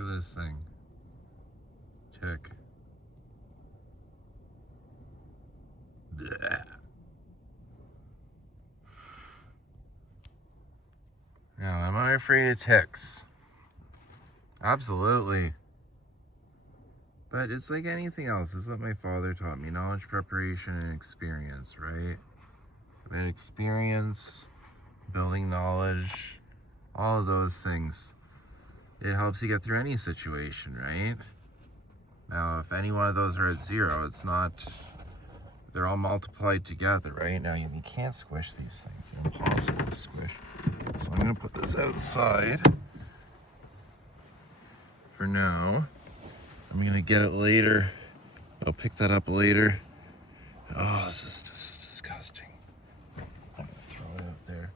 at this thing. Tick. Blech. Now, am I afraid of ticks? Absolutely. But it's like anything else. This is what my father taught me. Knowledge, preparation, and experience, right? And experience, building knowledge, all of those things. It helps you get through any situation, right? Now, if any one of those are at zero, it's not... They're all multiplied together, right? Now, you can't squish these things. They're impossible to squish. So I'm going to put this outside for now. I'm going to get it later. I'll pick that up later. Oh, this is disgusting. I'm going to throw it out there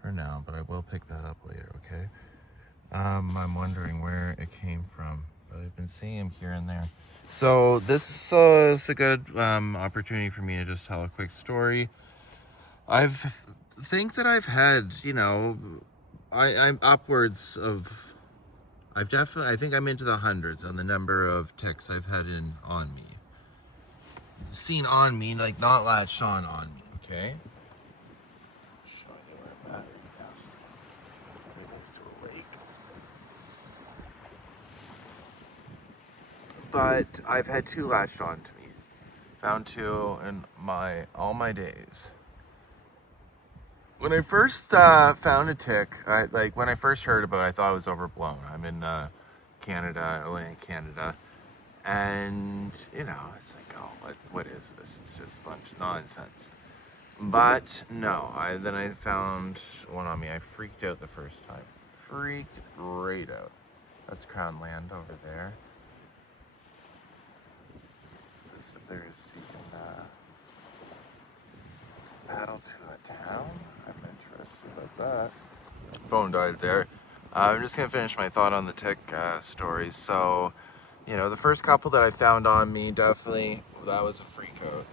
for now, but I will pick that up later, okay? I'm wondering where it came from, but I've been seeing him here and there. So this is a good opportunity for me to just tell a quick story. Think that I've had, I'm upwards of... I think I'm into the hundreds on the number of ticks I've had on me. Seen on me, like not latched on me, okay? Show you where I'm at right now. Maybe it's to a lake. But I've had 2 latched on to me. Found 2 in all my days. When I first found a tick, when I first heard about it, I thought it was overblown. I'm in Canada, Atlantic Canada, and it's like, oh, what is this? It's just a bunch of nonsense. But no, then I found one on me. I freaked out the first time. Freaked right out. That's Crown Land over there. You can paddle to a town. I'm interested about that. Phone died there. I'm just gonna finish my thought on the tick stories. So, the first couple that I found on me, definitely that was a freak out.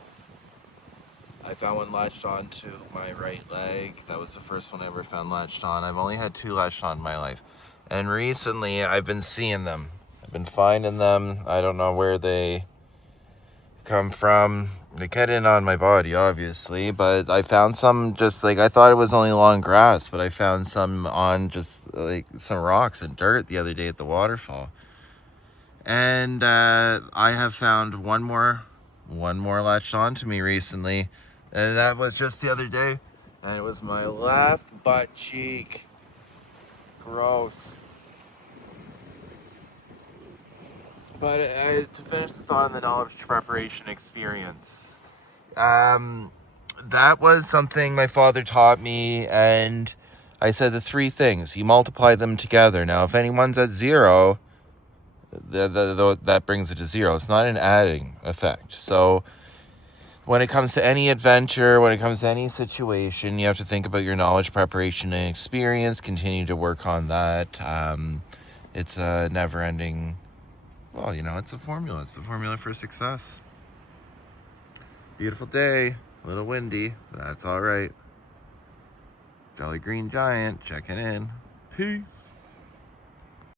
I found one latched onto my right leg. That was the first one I ever found latched on. I've only had 2 latched on in my life, and recently I've been seeing them. I've been finding them. I don't know where they come from. They get in on my body, obviously, but I found some just I thought it was only long grass, but I found some on just some rocks and dirt the other day at the waterfall. And I have found one more latched onto me recently, and that was just the other day, and it was my left butt cheek. Gross. But to finish the thought on the knowledge preparation experience, that was something my father taught me, and I said the 3 things. You multiply them together. Now, if anyone's at 0, that brings it to 0. It's not an adding effect. So when it comes to any adventure, when it comes to any situation, you have to think about your knowledge, preparation, and experience. Continue to work on that. It's a never-ending... Well, it's a formula. It's the formula for success. Beautiful day. A little windy. That's all right. Jolly Green Giant checking in. Peace.